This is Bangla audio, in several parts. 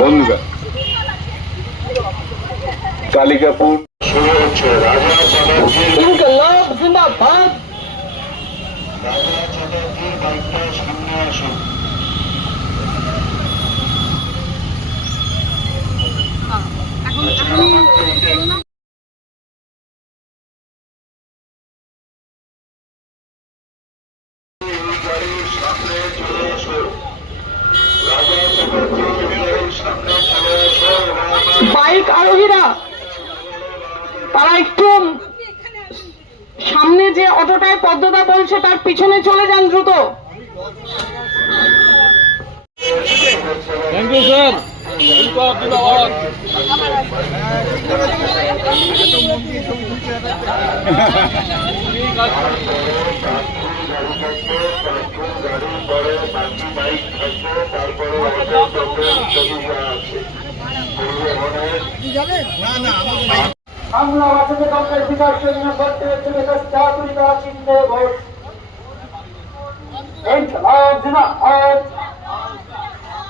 বন্ধুরা, কালিকাপুর শুরু হচ্ছে। রাজা চ্যাটার্জির ইনকলাব জিন্দাবাদ। রাজা চ্যাটার্জির বাইকটা সামনে আসুন। গাড়ির সামনে চলে আসুন। রাজা চ্যাটার্জির গাড়ির সামনে চলে আসুন। বাইক আরোহীরা তারা একটু সামনে যে অটোটায় পদ্মতা বলছে তার পিছনে চলে যান দ্রুত। Thank you sir. আমরা বাসে কংগ্রেস বিকাশ জন্য করতে হচ্ছে চাকরি তারা চিনতে ভোট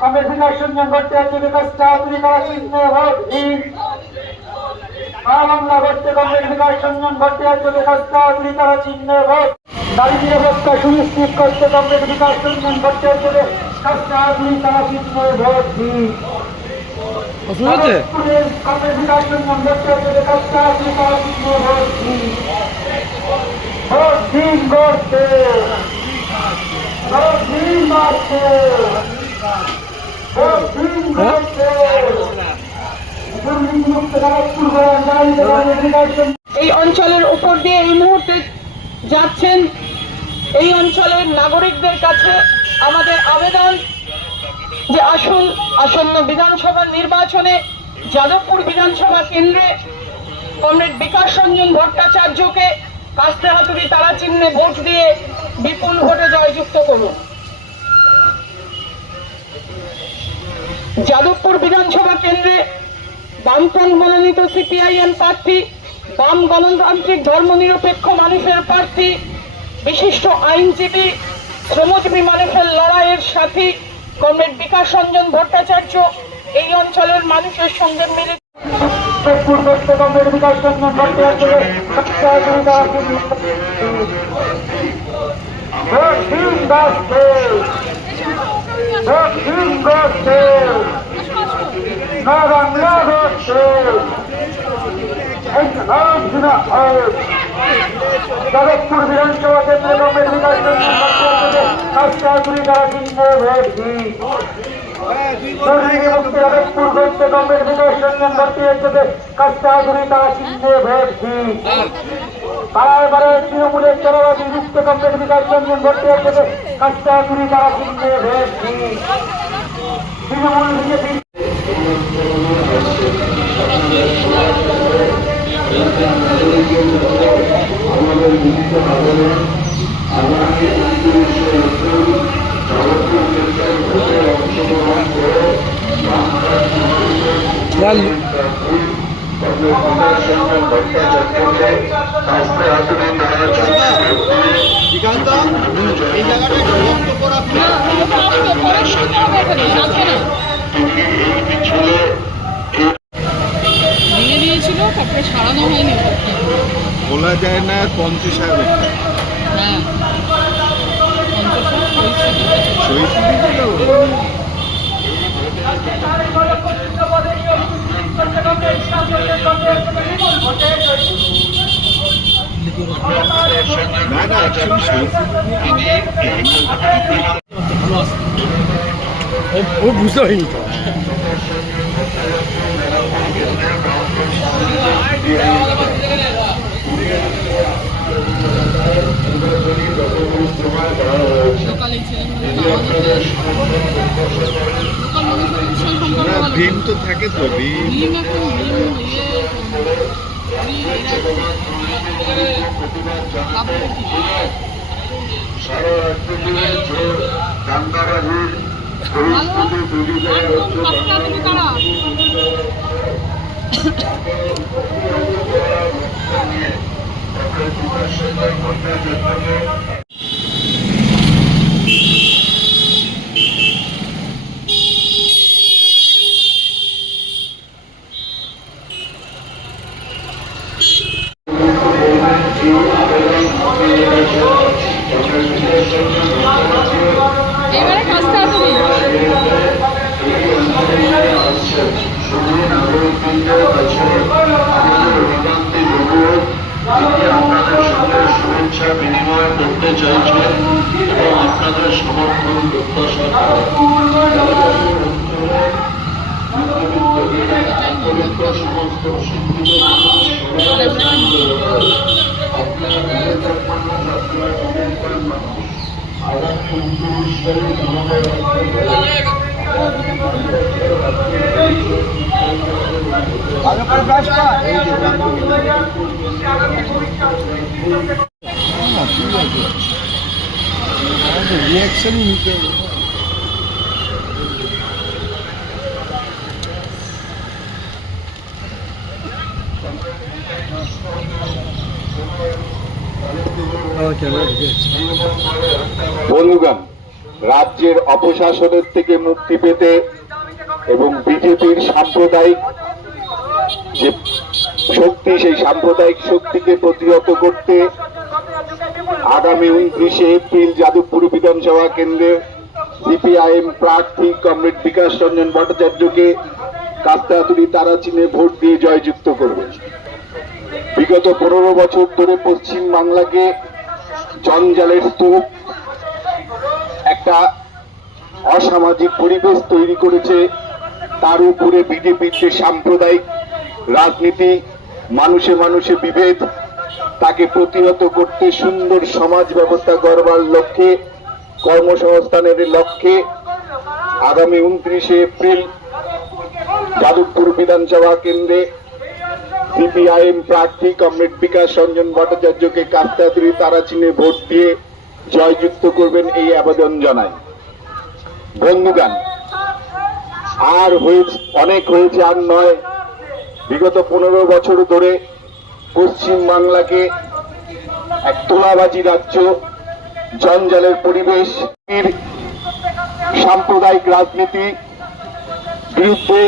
কংগ্রেস বিকাশ জন্য করতে হচ্ছে বিকাশ চাকরি তারা চিনতে ভোট বাংলা করতে কংগ্রেস বিকাশ সঞ্জন করতে হচ্ছে বিকাশ চাকরি তারা চিনতে ভোট নারী নিরাপত্তা সুনিশ্চিত করতে কংগ্রেস বিকাশ সঞ্জন করতে হচ্ছে বিকাশ চাকরি তারা চিনতে ভোট কংগ্রেস বিকাশ সঞ্জন করতে হচ্ছে বিকাশ চাকরি তারা চিনতে ভোট দিন করতে ভোট দিন করতে ভোট দিন করতে। এই অঞ্চলের উপর দিয়ে এই মুহূর্তে যাচ্ছেন। এই অঞ্চলের নাগরিকদের কাছে আমাদের আবেদন যে আসুন, আসন্ন বিধানসভা নির্বাচনে যাদবপুর বিধানসভা কেন্দ্রে কমরেড বিকাশ রঞ্জন ভট্টাচার্যকে কাস্তে হাতুড়ি তারা চিহ্নে ভোট দিয়ে বিপুল ভোটে জয়যুক্ত করুন। যাদবপুর বিধানসভা কেন্দ্রে বামফ্রন্ট মনোনীত সিপিআইএম প্রার্থী, বাম গণতান্ত্রিক ধর্মনিরপেক্ষ মানুষের প্রার্থী, বিশিষ্ট আইনজীবী, শ্রমজীবী মানুষের লড়াইয়ের সাথী কমরেড বিকাশ রঞ্জন ভট্টাচার্য এই অঞ্চলের মানুষের সঙ্গে মিলে বিকাশ রঞ্জন ভট্টাচার্য যাদবপুর বিধানসভা কেন্দ্রে কংগ্রেস বিকাশ যাদবপুর করতে কংগ্রেস বিকাশ রঞ্জন ভট্টাচার্যকে কাস্তাহাতুড়ি তারা চিহ্নে ভোট দিন। বারে তৃণমূলের চরবাদী যুক্ত কংগ্রেস বিকাশ রঞ্জন ভট্টাচার্যকে কাস্তাহাতুড়ি তারা চিহ্নে ভোট দিন। তৃণমূল বিজেপি আমাদের বিভিন্ন আন্দোলনে আগামী 29শে এপ্রিল যাদবপুর কেন্দ্রের ভোটে অংশগ্রহণ করে ভট্টাচার্যকে কাস্তে হাতুড়ি তারা এই পিছনে ভেঙে দিয়েছিল, তারপরে সারানো হয়নি। বলা যায় না 50,000 হ্যাঁ, শহীদ না না ও বুঝতে হয়নি তো। ভীম তো থাকে তো ভীম সারা রাজ্য জুড়ে দাঙ্গাবাজির পরিস্থিতি তৈরি করা হচ্ছে। শুভেচ্ছা বিনিময় করতে চাইছেন এবং আপনাদের সমর্থন প্রত্যাশা সমস্ত শিক্ষিত রিয়াকশনই নিতে হবে। বন্ধুগণ, রাজ্যের অপশাসনের থেকে মুক্তি পেতে এবং বিজেপির সাম্প্রদায়িক যে শক্তি, সেই সাম্প্রদায়িক শক্তিকে প্রতিহত করতে আগামী 29শে এপ্রিল যাদবপুর বিধানসভা কেন্দ্রে সিপিআইএম প্রার্থী কমরেড বিকাশ রঞ্জন ভট্টাচার্যকে কাস্তাতুরি তারা চিহ্নে ভোট দিয়ে জয়যুক্ত করবে। বিগত 15 বছর ধরে পশ্চিম বাংলাকে জঞ্জালের স্তূপ, একটা অসামাজিক পরিবেশ তৈরি করেছে। তার উপরে বিজেপির যে সাম্প্রদায়িক রাজনীতি, মানুষে মানুষে বিভেদ, তাকে প্রতিহত করতে সুন্দর সমাজ ব্যবস্থা গড়বার লক্ষ্যে, কর্মসংস্থানের লক্ষ্যে আগামী 29শে এপ্রিল যাদবপুর বিধানসভা কেন্দ্রে সিপিআইএম প্রার্থী কমরেড বিকাশ রঞ্জন ভট্টাচার্যকে কাস্তাতুরি তারা চিহ্নে ভোট দিয়ে জয়যুক্ত করবেন, এই আবেদন জানায়। বন্ধুগণ, আর হয়েছে, অনেক হয়েছে, আর নয়। বিগত 15 বছর ধরে পশ্চিম বাংলাকে এক তোলাবাজি রাজ্য, জঞ্জালের পরিবেশ, সাম্প্রদায়িক রাজনীতি বিরুদ্ধে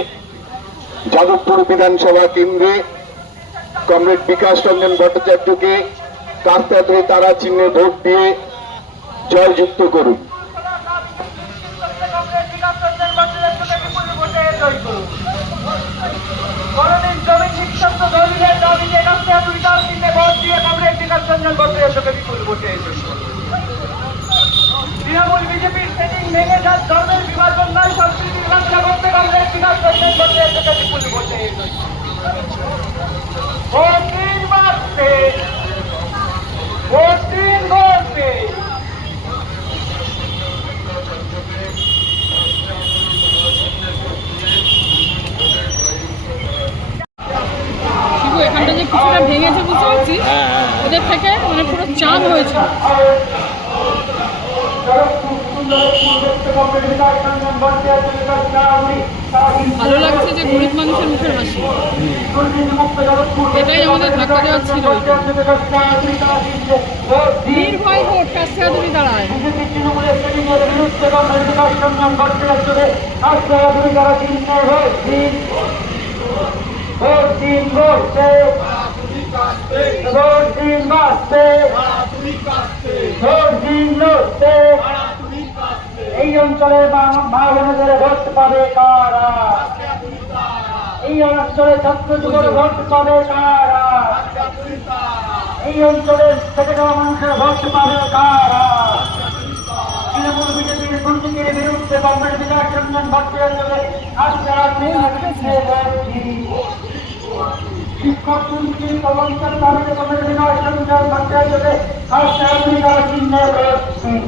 যাদবপুর বিধানসভা কেন্দ্রে কমরেড বিকাশ রঞ্জন ভট্টাচার্যকে কাস্তাতুরি তারা চিহ্নে ভোট দিয়ে জয়যুক্ত করুন। তৃণমূল বিজেপির সেটিং ভেঙে যার ধর্মের বিভাজন নয়, সংস্কৃতির রক্ষা করতে কংগ্রেস বিকাশ রঞ্জন ভট্টাচার্যকে বিপুল ভোটে ভোট দিন বাড়ছে, ভোট দিন বাড়ছে। শিবু এখানটা যে কিছুটা ভেঙেছে বুঝতে পারছিস, ওদের থেকে মানে পুরো চাপ হয়েছিল। ভালো লাগছে যে গরিব মানুষের মুখের হাসি, এটাই আমাদের ধাক্কা দেওয়া ছিল। নির্ভয় ভোট কাস্তাতুরি দাঁড়ায়। এই অঞ্চলের মা বোনদের ভোট পাবে কারা? এই অঞ্চলে ছাত্র যুবক ভোট পাবে কারা? এই অঞ্চলের থেকে যাওয়া মানুষের ভোট পাবে কারা? তৃণমূল বিজেপির দুর্নীতির বিরুদ্ধে কমরেড বিকাশ রঞ্জন ভট্টাচার্যকে আজকে শিক্ষক দুর্নীতির তদন্তের দাবিতে কমরেড বিকাশ রঞ্জন ভট্টাচার্যকে কাস্তাতুরি তারা চিহ্নে ভোট দিন।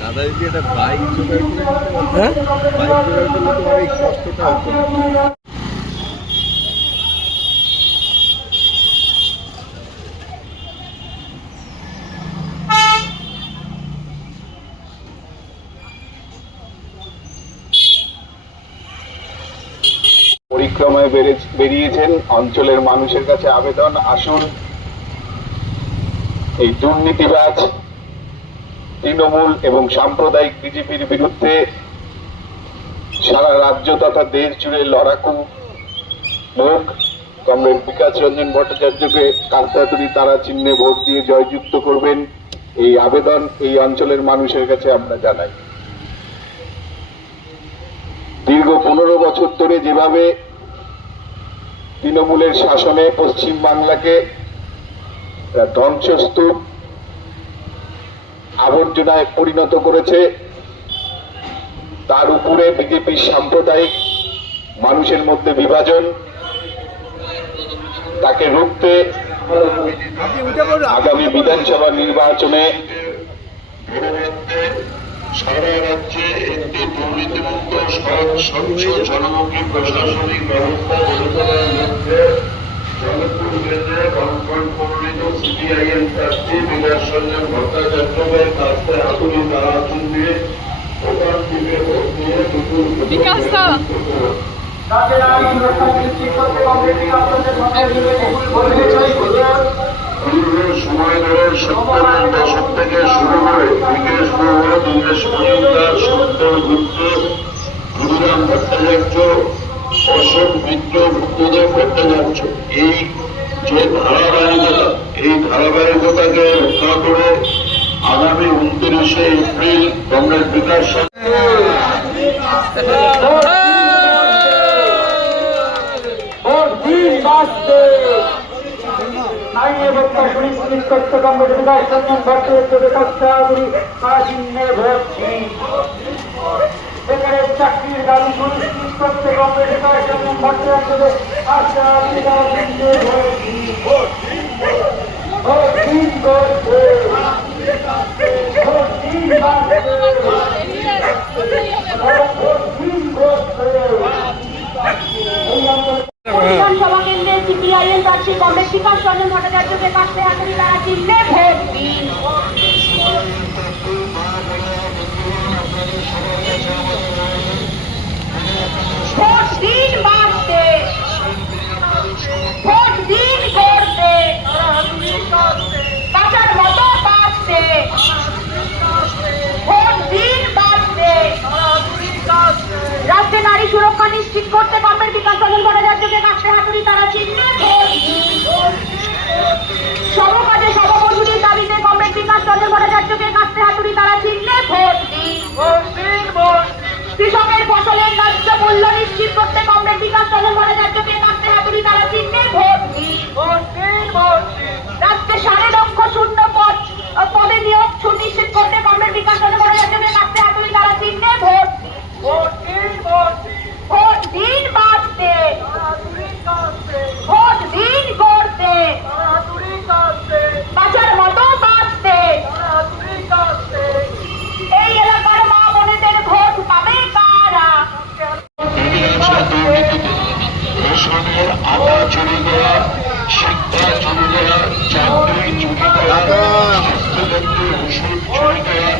দাদা যদি একটা বাইক জোগাড় করে বাইক জোগাড় করলে তোমার এই কষ্টটা হতো না। পরিক্রমায় বেরিয়েছেন। অঞ্চলের মানুষের কাছে আবেদন, আসুন এই দুর্নীতিবাজ তৃণমূল এবং সাম্প্রদায়িক বিজেপির বিরুদ্ধে সারা রাজ্য তথা দেশ জুড়ে লড়াকু হোক। কমরেড বিকাশ রঞ্জন ভট্টাচার্যকে কাস্তাতুরি তারা চিহ্নে ভোট দিয়ে জয়যুক্ত করবেন। এই আবেদন এই অঞ্চলের মানুষের কাছে আমরা জানাই। দীর্ঘ 15 বছর ধরে যেভাবে তৃণমূলের শাসনে পশ্চিম বাংলাকে ধ্বংসস্তূপ আবর্জনায় পরিণত করেছে, তার উপরে বিজেপির সাম্প্রদায়িক মানুষের মধ্যে বিভাজন, তাকে রুখতে আগামী বিধানসভা নির্বাচনে সারা রাজ্যে একটি দুর্নীতিমুক্ত স্বচ্ছ জনমুখী প্রশাসনিক ব্যবস্থা গড়ে তোলার লক্ষ্যে জগৎপুর কেন্দ্রে বামফ্রন্ট মনোনীত সিপিআইএম প্রার্থী বিকাশ রঞ্জন ভট্টাচার্যের কাছে হাতুড়ি তারা আসন দিয়ে প্রধান দ্বীপে ভোট দিয়ে দুপুর সময় ধরে 70-এর দশক থেকে শুরু করে বিকেশ বড়ুয়া, দীনেশ মজুমদার, সত্তর গুপ্ত, ক্ষুদিরাম ভট্টাচার্য, অশোক মিত্র, বুদ্ধদেব ভট্টাচার্য, এই যে ধারাবাহিকতা, এই ধারাবাহিকতাকে রক্ষা করে আগামী 29শে এপ্রিল কংগ্রেস বিকাশ সুনিশ্চিত করতে কংগ্রেস বিকাশ রঞ্জন বেকারের চাকরির দাবি সুনিশ্চিত করতে কংগ্রেস বিকাশ রঞ্জন ভট্টাচার্যের বিধানসভা কেন্দ্রে সিপিআইএম প্রার্থী কংগ্রেস বিকাশ রঞ্জন ভট্টাচার্যকে কাছে হাতুড়ি তারা চিহ্নে ভোট দিন। ভোট দিন বাড়তে, ভোট দিন করতে, বাঁচার মতো বাঁচতে, ভোট দিন বাড়তে, রাজ্যে নারী সুরক্ষা নিশ্চিত করতে কংগ্রেস বিকাশ রঞ্জন ভট্টাচার্যকে কাছে হাতুড়ি তারা চিহ্নে ভোট দিন। সমকাজে সভাপতির দাবিতে কংগ্রেস বিকাশ রঞ্জন ভট্টাচার্যকে কাছে হাতুড়ি তারা চিহ্নে ভোট দিন। কৃষকের ফসলের ন্যায্য মূল্য নিশ্চিত করতে কংগ্রেস বিকাশ রঞ্জন ভট্টাচার্যকে কাছে হাতুড়ি তারা চিহ্নে ভোট দিন। রাজ্যে 6.5 শূন্য পদে নিয়োগ সুনিশ্চিত করতে কংগ্রেস বিকাশ রঞ্জন ভট্টাচার্যকে কাছে হাতুড়ি তারা চিহ্নে ভোট দিন। ভোট দিন বাঁচতে, ভোট দিন করতে, বাঁচার মতো বাঁচতে, এই এলাকার মা বোনেদের ভোট পাবে কারা? রেশনের আটা চুরি করা, শিক্ষা চুরি করা, চাকরি চুরি করা, স্বাস্থ্যকেন্দ্রে ওষুধ চুরি করা,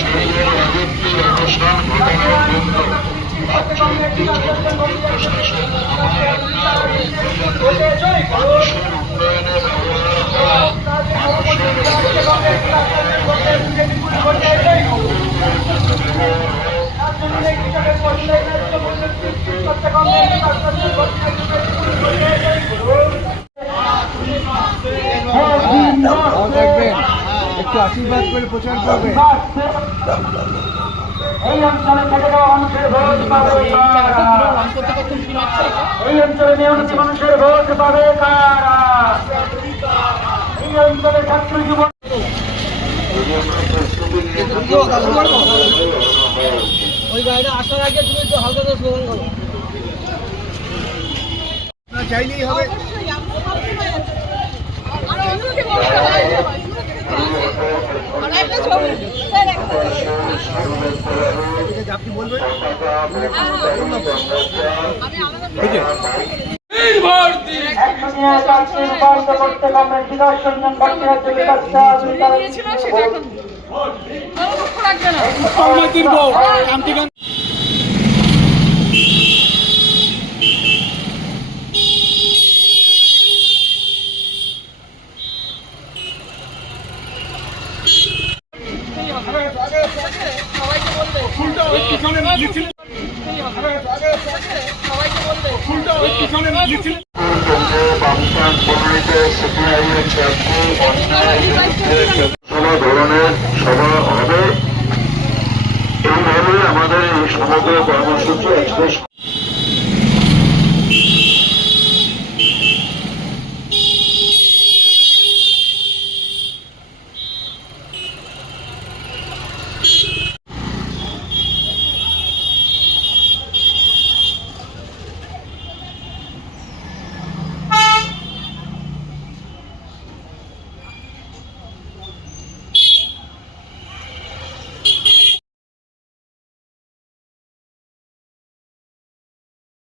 জেলের রাজত্বের অবসান ঘটানোর জন্য রাজ্য একটি জনমুখী প্রশাসন মানুষের উন্নয়নে ব্যবহার করা, মানুষের একটু আশীর্বাদ করে প্রচার করবে। এই অঞ্চলে থেকে যাওয়া মানুষের ভোট পাবে কারা? এই অঞ্চলে মেয়নতি মানুষের ভোট পাবে কারা? এই অঞ্চলে ছাত্র জীবন ওই গাড়িটা আসার আগে তুমি একটু হালকা করে স্লোগান করো। চাইলেই হবে। আপনি বলবেন বামফ্রন্ট মনোনীত সিপিআইএম প্রার্থী